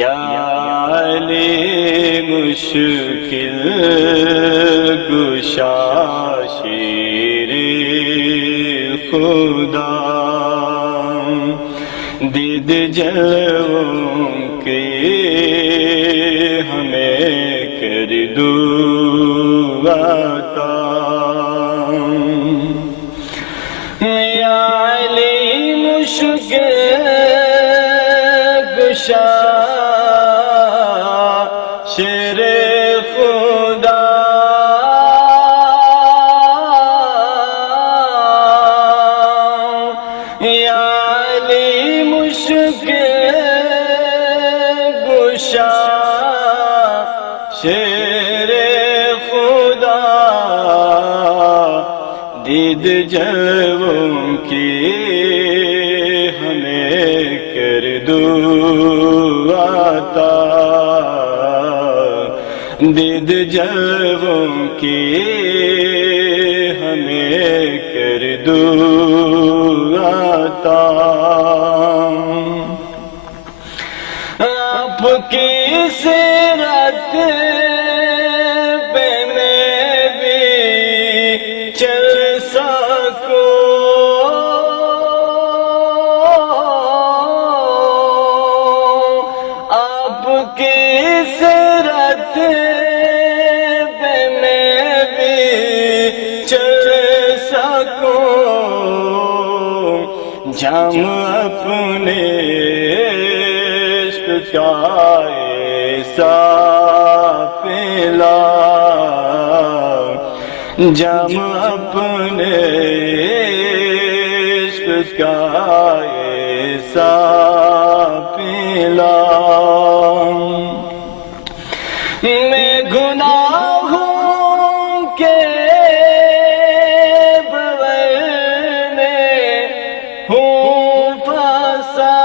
یا علی مشکل گشا شیر خدا، دید جلووں کے ہمیں کر دو عطا۔ یا علی مشکل گشا شیر خدا، یا علی مشکل گشا شیر خدا، دید جلووں کی ہمیں کر دو عطا، دید جلووں کی ہمیں کر دو عطا۔ آپ کی سیرت پہ میں بھی چل سکوں، آپ کی سیرت پہ میں بھی چل سکوں، جام اپنے عشق کا ایسا پلا، جام اپنے عشق کا ایسا پلا، میں گناہوں کے بھور میں ہوں پھنسا،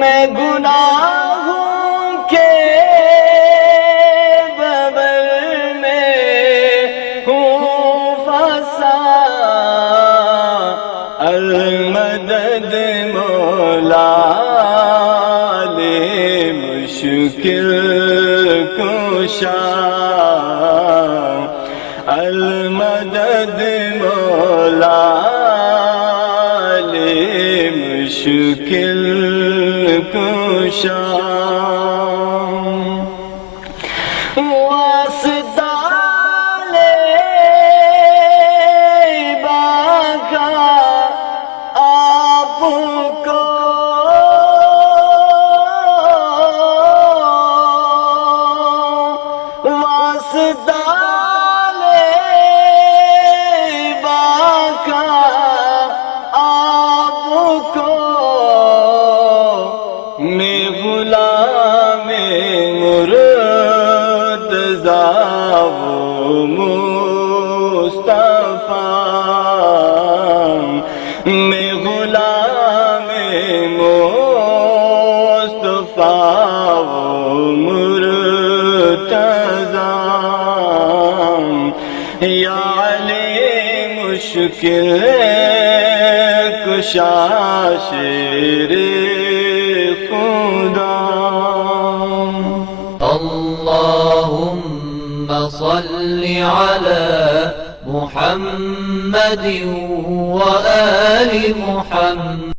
میں گناہوں کے بھور میں ہوں پھنسا، المدد مولا لے مشکل کشا، المدد مولا لے مشکل کشا، واسطہ لے باقا آپ کو، واسطہ لے باقا آپ کو، میں غلام مرتضیٰ و مصطفیٰ، میں غلام مصطفیٰ و مرتضیٰ، یا علی مشکل کشا شیر خدا۔ اللهم صل على محمد وآل محمد۔